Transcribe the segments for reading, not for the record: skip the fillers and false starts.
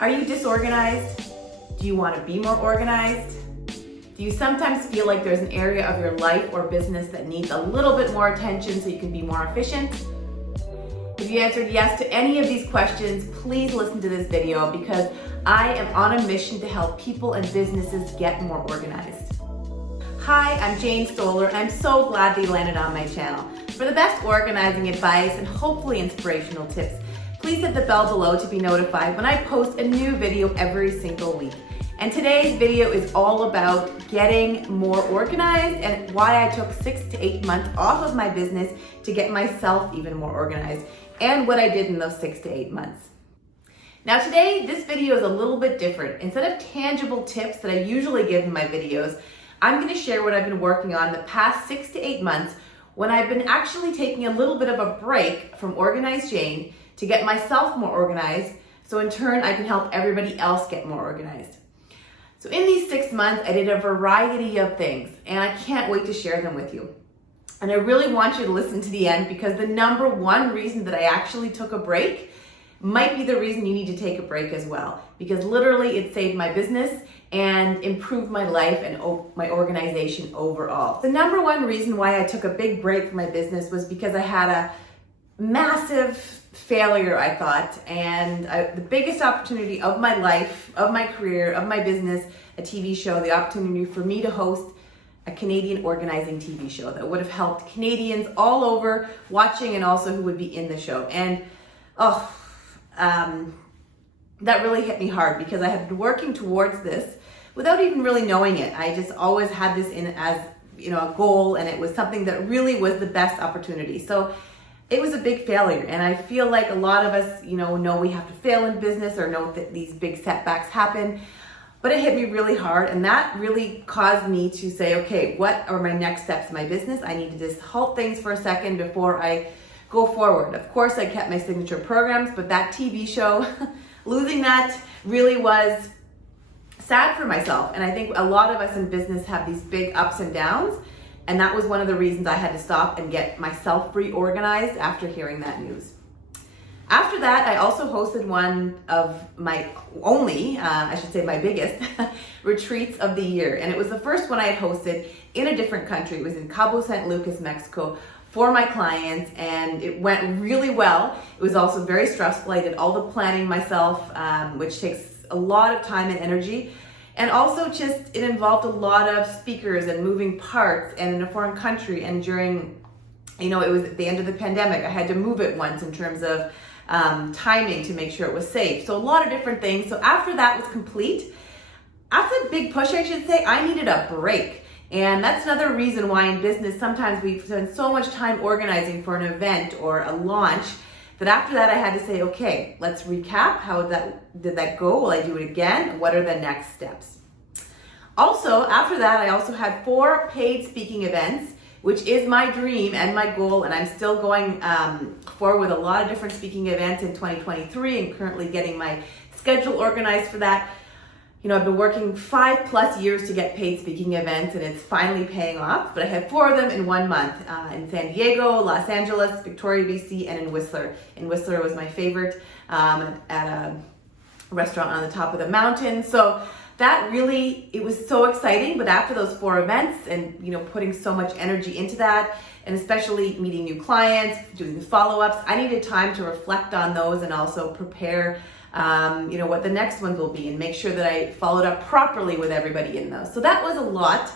Are you disorganized? Do you want to be more organized? Do you sometimes feel like there's an area of your life or business that needs a little bit more attention so you can be more efficient? If you answered yes to any of these questions, please listen to this video because I am on a mission to help people and businesses get more organized. Hi, I'm Jane Stoller and I'm so glad that you landed on my channel. For the best organizing advice and hopefully inspirational tips, please hit the bell below to be notified when I post a new video every single week. And today's video is all about getting more organized and why I took 6 to 8 months off of my business to get myself even more organized and what I did in those 6 to 8 months. Now today, this video is a little bit different. Instead of tangible tips that I usually give in my videos, I'm gonna share what I've been working on the past 6 to 8 months when I've been actually taking a little bit of a break from Organized Jane to get myself more organized, so in turn I can help everybody else get more organized. So in these 6 months, I did a variety of things, and I can't wait to share them with you. And I really want you to listen to the end because the number one reason that I actually took a break might be the reason you need to take a break as well, because literally it saved my business and improved my life and my organization overall. The number one reason why I took a big break from my business was because I had a massive failure, I thought, and the biggest opportunity of my life, of my career, of my business, a TV show, the opportunity for me to host a Canadian organizing TV show that would have helped Canadians all over watching and also who would be in the show. And that really hit me hard because I had been working towards this without even really knowing it. I just always had this in as, a goal, and it was something that really was the best opportunity. So it was a big failure, and I feel like a lot of us, know we have to fail in business or know that these big setbacks happen, but it hit me really hard, and that really caused me to say, okay, what are my next steps in my business? I need to just halt things for a second before I go forward. Of course, I kept my signature programs, but that TV show, losing that really was sad for myself, and I think a lot of us in business have these big ups and downs. And that was one of the reasons I had to stop and get myself reorganized after hearing that news. After that, I also hosted one of my my biggest retreats of the year. And it was the first one I had hosted in a different country. It was in Cabo San Lucas, Mexico, for my clients, and it went really well. It was also very stressful. I did all the planning myself, which takes a lot of time and energy. And also it involved a lot of speakers and moving parts and in a foreign country. And during, it was at the end of the pandemic, I had to move it once in terms of timing to make sure it was safe. So a lot of different things. So after that was complete, after the big push, I should say, I needed a break. And that's another reason why in business, sometimes we spend so much time organizing for an event or a launch that after that I had to say, okay, let's recap. How did that go? Will I do it again? What are the next steps? Also, after that, I also had 4 paid speaking events, which is my dream and my goal, and I'm still going forward with a lot of different speaking events in 2023 and currently getting my schedule organized for that. I've been working 5+ years to get paid speaking events, and it's finally paying off. But I had 4 of them in 1 month, in San Diego, Los Angeles, Victoria, BC, and in Whistler. And Whistler was my favorite, at a restaurant on the top of the mountain. So that really, it was so exciting. But after those 4 events and, putting so much energy into that, and especially meeting new clients, doing the follow-ups, I needed time to reflect on those and also prepare what the next ones will be and make sure that I followed up properly with everybody in those. So that was a lot,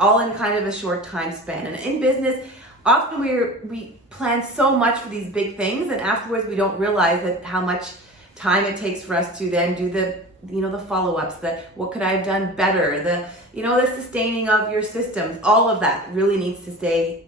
all in kind of a short time span. And in business, often we plan so much for these big things, and afterwards we don't realize that how much time it takes for us to then do the follow-ups, what could I have done better, the sustaining of your systems, all of that really needs to stay,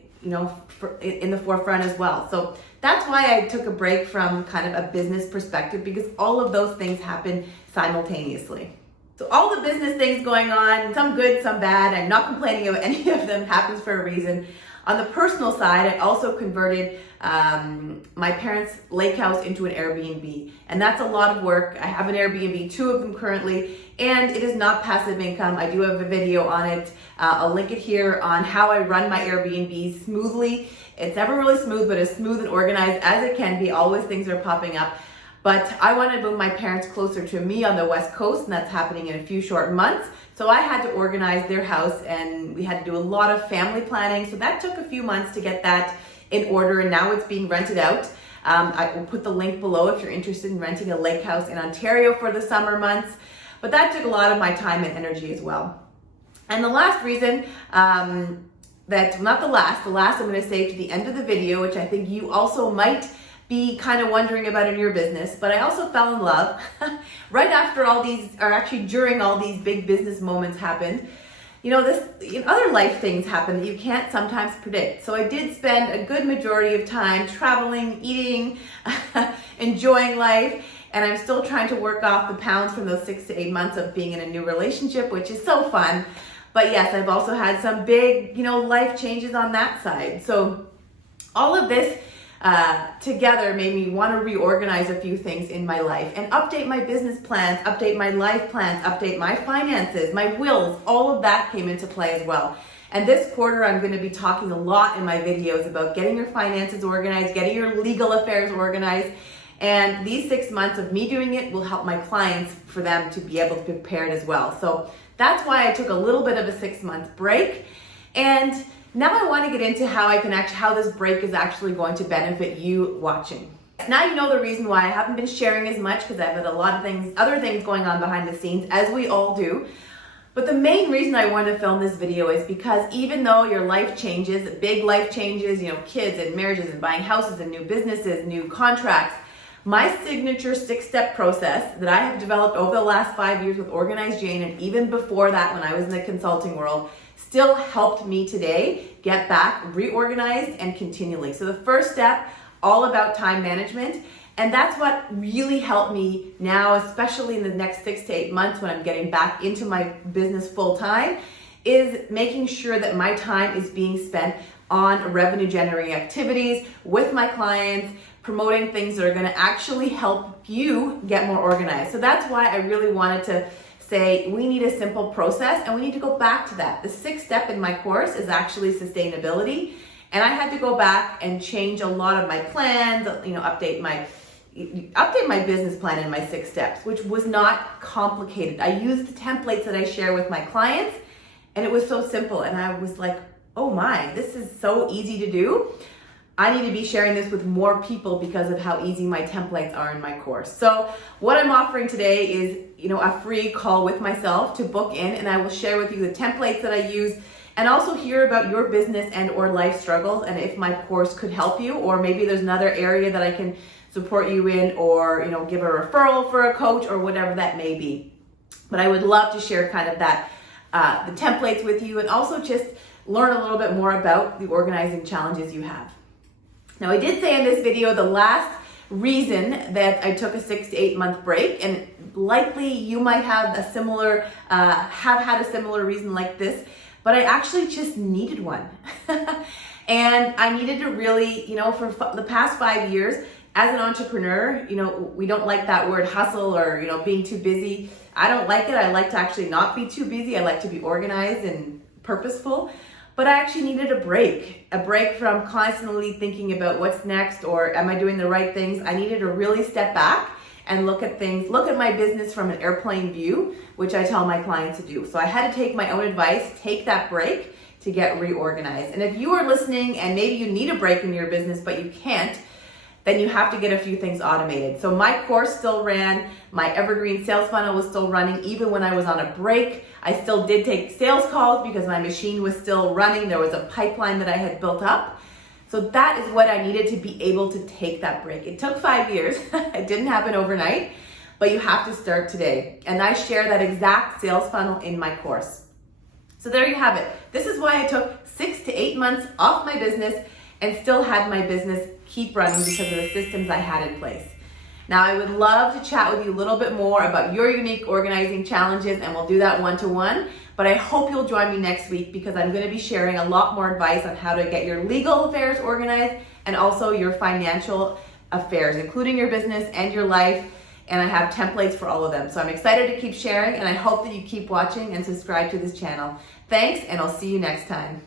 in the forefront as well. So that's why I took a break from kind of a business perspective, because all of those things happen simultaneously. So all the business things going on, some good, some bad, I'm not complaining of any of them, happens for a reason. On the personal side, I also converted my parents' lake house into an Airbnb, and that's a lot of work. I have an Airbnb, 2 of them currently, and it is not passive income. I do have a video on it. I'll link it here on how I run my Airbnb smoothly. It's never really smooth, but as smooth and organized as it can be. Always things are popping up. But I want to move my parents closer to me on the West Coast, and that's happening in a few short months. So I had to organize their house, and we had to do a lot of family planning. So that took a few months to get that in order, and now it's being rented out. I will put the link below if you're interested in renting a lake house in Ontario for the summer months. But that took a lot of my time and energy as well. And the last reason, not the last I'm going to save to the end of the video, which I think you also might be kind of wondering about in your business, but I also fell in love right after all these, or actually during all these big business moments happened. Other life things happen that you can't sometimes predict. So I did spend a good majority of time traveling, eating, enjoying life, and I'm still trying to work off the pounds from those 6 to 8 months of being in a new relationship, which is so fun. But yes, I've also had some big, life changes on that side. So all of this together made me want to reorganize a few things in my life and update my business plans, update my life plans, update my finances, my wills. All of that came into play as well. And this quarter, I'm going to be talking a lot in my videos about getting your finances organized, getting your legal affairs organized. And these 6 months of me doing it will help my clients for them to be able to be prepared as well. So that's why I took a little bit of a 6-month break. And now I want to get into how this break is actually going to benefit you watching. Now you know the reason why I haven't been sharing as much, because I've had a lot of other things going on behind the scenes, as we all do. But the main reason I wanted to film this video is because even though your life changes, big life changes, kids and marriages and buying houses and new businesses, new contracts, my signature 6-step process that I have developed over the last 5 years with Organized Jane, and even before that when I was in the consulting world, still helped me today get back reorganized and continually. So the first step, all about time management. And that's what really helped me now, especially in the next 6 to 8 months when I'm getting back into my business full time, is making sure that my time is being spent on revenue generating activities with my clients, promoting things that are going to actually help you get more organized. So that's why I really wanted to say we need a simple process, and we need to go back to that. The 6th step in my course is actually sustainability, and I had to go back and change a lot of my plans, update my business plan in my 6 steps, which was not complicated. I used the templates that I share with my clients, and it was so simple, and I was like, oh my, this is so easy to do. I need to be sharing this with more people because of how easy my templates are in my course. So what I'm offering today is, a free call with myself to book in, and I will share with you the templates that I use and also hear about your business and or life struggles, and if my course could help you, or maybe there's another area that I can support you in, or give a referral for a coach or whatever that may be. But I would love to share kind of that, the templates with you, and also just learn a little bit more about the organizing challenges you have. Now, I did say in this video the last reason that I took a 6 to 8 month break, and likely you might have a similar, have had a similar reason like this, but I actually just needed one. And I needed to really, for the past 5 years as an entrepreneur, we don't like that word hustle or, being too busy. I don't like it. I like to actually not be too busy. I like to be organized and purposeful. But I actually needed a break from constantly thinking about what's next, or am I doing the right things? I needed to really step back and look at my business from an airplane view, which I tell my clients to do. So I had to take my own advice, take that break to get reorganized. And if you are listening and maybe you need a break in your business, but you can't, then you have to get a few things automated. So my course still ran, my evergreen sales funnel was still running, even when I was on a break. I still did take sales calls because my machine was still running. There was a pipeline that I had built up. So that is what I needed to be able to take that break. It took 5 years. It didn't happen overnight, but you have to start today. And I share that exact sales funnel in my course. So there you have it. This is why I took 6 to 8 months off my business and still had my business keep running because of the systems I had in place. Now, I would love to chat with you a little bit more about your unique organizing challenges, and we'll do that one-to-one. But I hope you'll join me next week, because I'm going to be sharing a lot more advice on how to get your legal affairs organized and also your financial affairs, including your business and your life. And I have templates for all of them. So I'm excited to keep sharing, and I hope that you keep watching and subscribe to this channel. Thanks, and I'll see you next time.